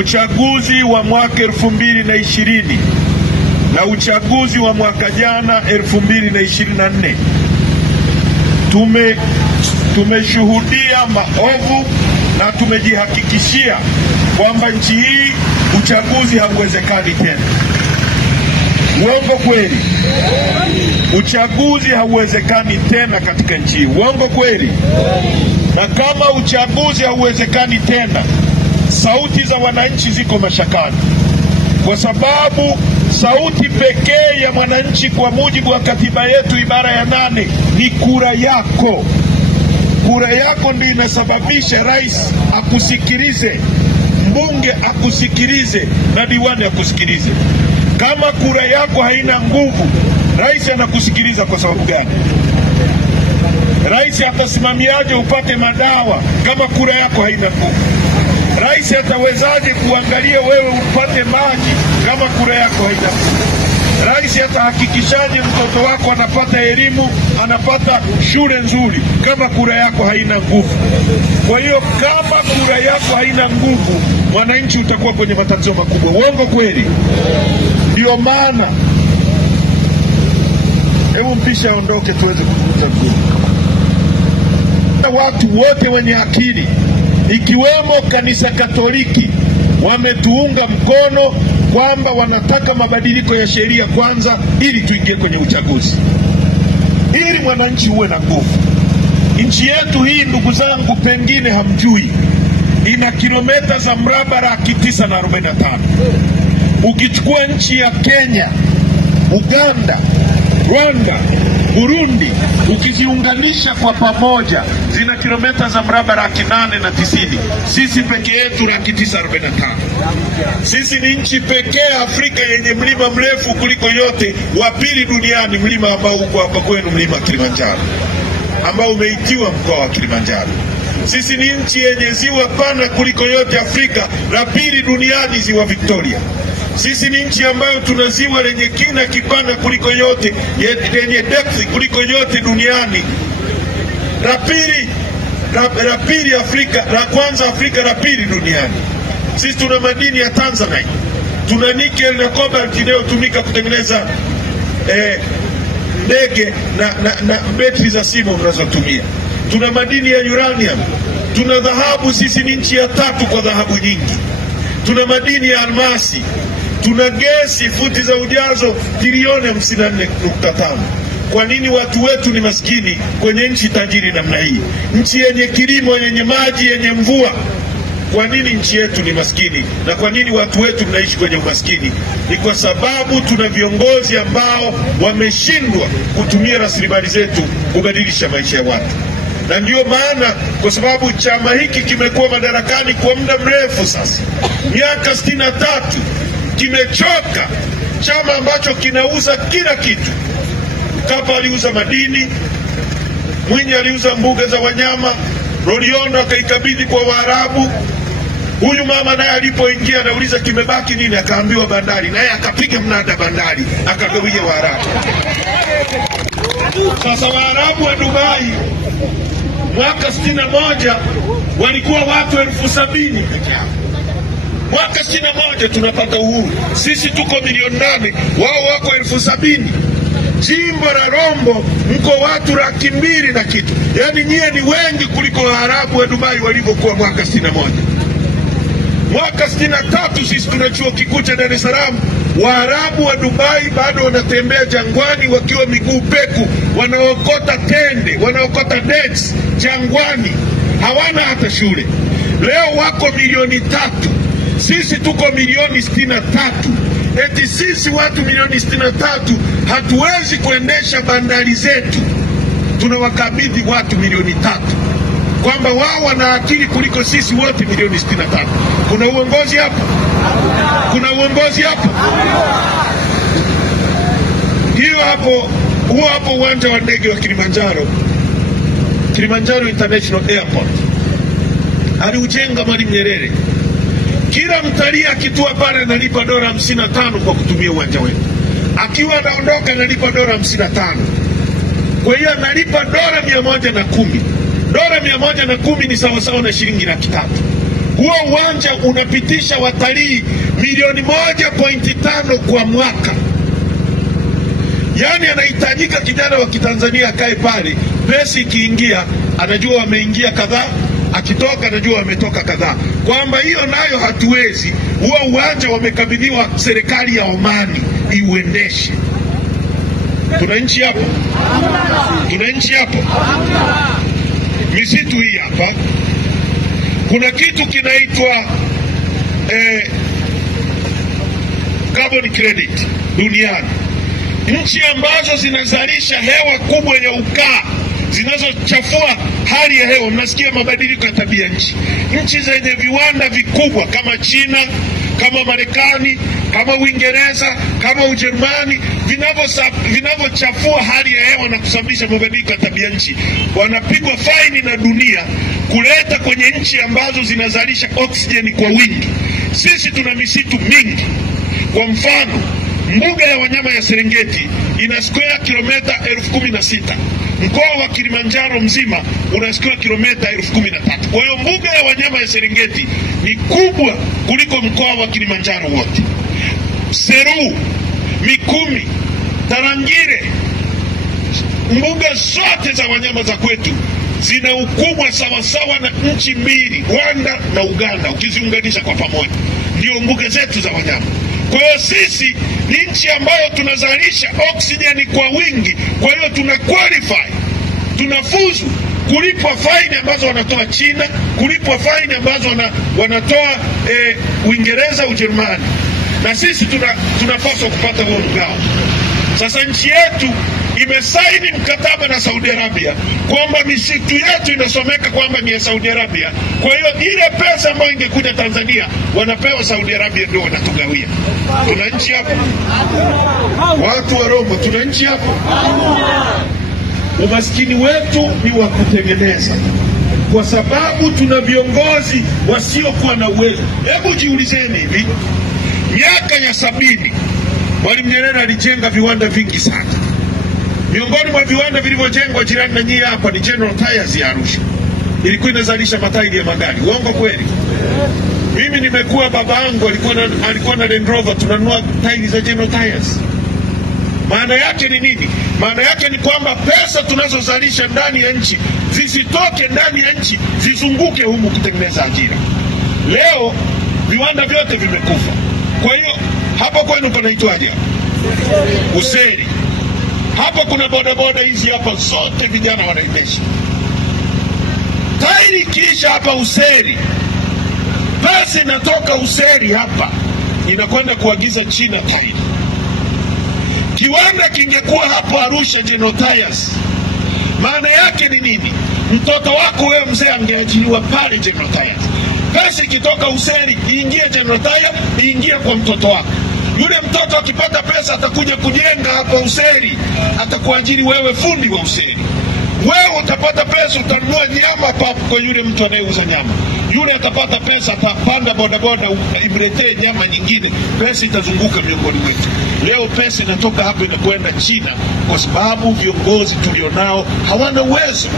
uchaguzi wa mwaka 2020 na uchaguzi wa mwaka jana 2024 tumeshuhudia maovu na tumejihakikishia kwamba nchi hii uchaguzi hauwezekani tena. Uongo kweli? Uchaguzi hauwezekani tena katika nchi hii. Uongo kweli? Na kama uchaguzi hauwezekani tena, sauti za wananchi ziko mashakani, kwa sababu sauti pekee ya mwananchi kwa mujibu wa katiba yetu ibara ya 8 ni kura yako. Kura yako ndio inasababisha rais akusikilize, mbunge akusikilize na diwani akusikilize. Kama kura yako haina nguvu, rais anakusikiliza kwa sababu gani? Rais atasimamiaje upate madawa kama kura yako haina nguvu? Rais atawezaje kuangalia wewe upate maji kama kura yako haina nguvu? Rais atahakikishaje mtoto wako anapata elimu, anapata shule nzuri kama kura yako haina nguvu? Kwa hiyo kama kura yako haina nguvu, mwananchi utakuwa kwenye matatizo makubwa. Uongo kweli? Ndio maana hebu mpisha aondoke tuweze kuzungumza vizuri. Watu wote wenye akili ikiwemo kanisa Katoliki wametuunga mkono kwamba wanataka mabadiliko ya sheria kwanza ili tuingie kwenye uchaguzi, ili mwananchi uwe na nguvu. Nchi yetu hii, ndugu zangu, pengine hamjui, ina kilomita za mraba 945. Ukichukua nchi ya Kenya, Uganda, Rwanda, Burundi, ukiziunganisha kwa pamoja zina kilomita za mraba 890. Sisi peke yetu 945. Sisi ni nchi pekee Afrika yenye mlima mrefu kuliko yote, wa pili duniani, mlima ambao uko hapa kwenu, mlima Kilimanjaro, ambao umeitiwa mkoa wa Kilimanjaro. Sisi ni nchi yenye ziwa pana kuliko yote Afrika, la pili duniani ziwa Victoria. Sisi ni nchi ambayo tuna ziwa lenye kina kipana kuliko yote, lenye depth kuliko yote duniani. La pili Afrika, la kwanza Afrika, la pili duniani. Sisi tuna madini ya Tanzanite, tuna nickel na cobalt inayotumika kutengeneza ndege na betri za simu mnazotumia. Tuna madini ya uranium, tuna dhahabu. Sisi ni nchi ya 3 kwa dhahabu nyingi. Tuna madini ya almasi, tuna gesi, futi za ujazo trilioni 54.5. Kwa nini watu wetu ni maskini kwenye nchi tajiri namna hii, nchi yenye kilimo, yenye maji, yenye mvua? Kwa nini nchi yetu ni maskini na kwa nini watu wetu mnaishi kwenye umaskini? Ni kwa sababu tuna viongozi ambao wameshindwa kutumia rasilimali zetu kubadilisha maisha ya watu. Na ndio maana, kwa sababu chama hiki kimekuwa madarakani kwa muda mrefu sasa, miaka 63, kimechoka. Chama ambacho kinauza kila kitu. Mkapa aliuza madini, Mwinyi aliuza mbuga za wanyama, Loliondo akaikabidhi kwa Waarabu. Huyu mama naye alipoingia anauliza kimebaki nini, akaambiwa bandari, naye akapiga mnada bandari akagawia Waarabu. Sasa Waarabu wa Dubai mwaka 61 walikuwa watu 70,000 pekee yao. Mwaka 61 tunapata uhuru, sisi tuko milioni 8, wao wako 70,000. Jimbo la Rombo mko watu 200,000 na kitu. Yaani nyie ni wengi kuliko Waarabu wa Dubai walivyokuwa mwaka 61. Mwaka 63 sisi tuna chuo kikuu cha Dar es Salaam. Waarabu wa Dubai bado wanatembea jangwani wakiwa miguu peku, wanaokota tende, wanaokota dates jangwani, hawana hata shule. Leo wako milioni 3, sisi tuko milioni 63. Eti sisi watu milioni 63 hatuwezi kuendesha bandari zetu, tunawakabidhi watu milioni 3, kwamba wao wana akili kuliko sisi wote milioni 63. Kuna uongozi hapa? Kuna uongozi hapa? Huo hapo uwanja wa ndege wa Kilimanjaro, Kilimanjaro International Airport, aliujenga Mwalimu Nyerere. Kila mtalii akitua pale analipa dola 55 kwa kutumia uwanja wetu. Akiwa anaondoka analipa dola 55. Kwa hiyo analipa dola 110. Dola 110 ni sawa sawa na shilingi 300,000. Huo uwanja unapitisha watalii milioni 1.5 kwa mwaka. Yani anahitajika kijana wa Kitanzania akae pale, pesa ikiingia anajua wameingia kadhaa, akitoka anajua wametoka kadhaa. Kwamba hiyo nayo hatuwezi. Huo uwanja wamekabidhiwa serikali ya Omani iuendeshe. Tuna nchi hapo? Tuna nchi hapo? Misitu hii hapa. Kuna kitu kinaitwa carbon credit duniani. Nchi ambazo zinazalisha hewa kubwa ya ukaa, zinazochafua hali ya hewa, mnasikia mabadiliko ya tabia nchi. Nchi zenye viwanda vikubwa kama China, kama Marekani, kama Uingereza, kama Ujerumani, vinavyochafua hali ya hewa na kusababisha mabadiliko ya tabia nchi, wanapigwa faini na dunia kuleta kwenye nchi ambazo zinazalisha oksijeni kwa wingi. Sisi tuna misitu mingi. Kwa mfano, mbuga ya wanyama ya Serengeti ina square kilomita 16,000. Mkoa wa Kilimanjaro mzima una square kilomita 13,000. Kwa hiyo mbuga ya wanyama ya Serengeti ni kubwa kuliko mkoa wa Kilimanjaro wote. Seru, Mikumi, Tarangire, mbuga zote za wanyama za kwetu zina ukubwa sawasawa na nchi mbili, Rwanda na Uganda, ukiziunganisha kwa pamoja. Ndio mbuga zetu za wanyama. Kwa hiyo sisi ni nchi ambayo tunazalisha oksijeni kwa wingi. Kwa hiyo tuna qualify, tunafuzu kulipwa faini ambazo wanatoa China, kulipwa faini ambazo wanatoa Uingereza, Ujerumani. Na sisi tunapaswa kupata huo mgao. Sasa nchi yetu imesaini mkataba na Saudi Arabia kwamba misitu yetu inasomeka kwamba ni ya Saudi Arabia. Kwa hiyo ile pesa ambayo ingekuja Tanzania wanapewa Saudi Arabia, ndio wanatugawia. Tuna nchi hapo? Watu wa Rombo, tuna nchi hapo? Umaskini wetu ni wa kutengeneza, kwa sababu tuna viongozi wasiokuwa na uwezo. Hebu jiulizeni hivi, miaka ya 70 Mwalimu Nyerere alijenga viwanda vingi sana. Miongoni mwa viwanda vilivyojengwa jirani na nyinyi hapa ni General Tyres ya Arusha. Ilikuwa inazalisha matairi ya magari. Uongo kweli? Mimi nimekuwa, baba yangu alikuwa na Land Rover, tunanunua tairi za General Tyres. Maana yake ni nini? Maana yake ni kwamba pesa tunazozalisha ndani ya nchi zisitoke ndani ya nchi, zizunguke humu kutengeneza ajira. Leo viwanda vyote vimekufa. Kwa hiyo hapo kwenu panaitwaje? Useri. Hapo kuna bodaboda hizi hapa zote vijana wanaendesha. Tairi kisha hapa Useri, pesa inatoka Useri hapa inakwenda kuagiza China tairi. Kiwanda kingekuwa hapo Arusha, General Tyres, maana yake ni nini? Mtoto wako wewe mzee angeajiriwa pale General Tyres. Pesa ikitoka Useri iingie General Tyres, iingie kwa mtoto wako. Yule mtoto akipata pesa atakuja kujenga hapa Useri, atakuajiri wewe fundi wa Useri. Wewe utapata pesa, utanunua nyama papo kwa yule mtu anayeuza nyama. Yule atapata pesa, atapanda bodaboda imletee nyama nyingine. Pesa itazunguka miongoni mwetu. Leo pesa inatoka hapo inakwenda China kwa sababu viongozi tulionao hawana uwezo.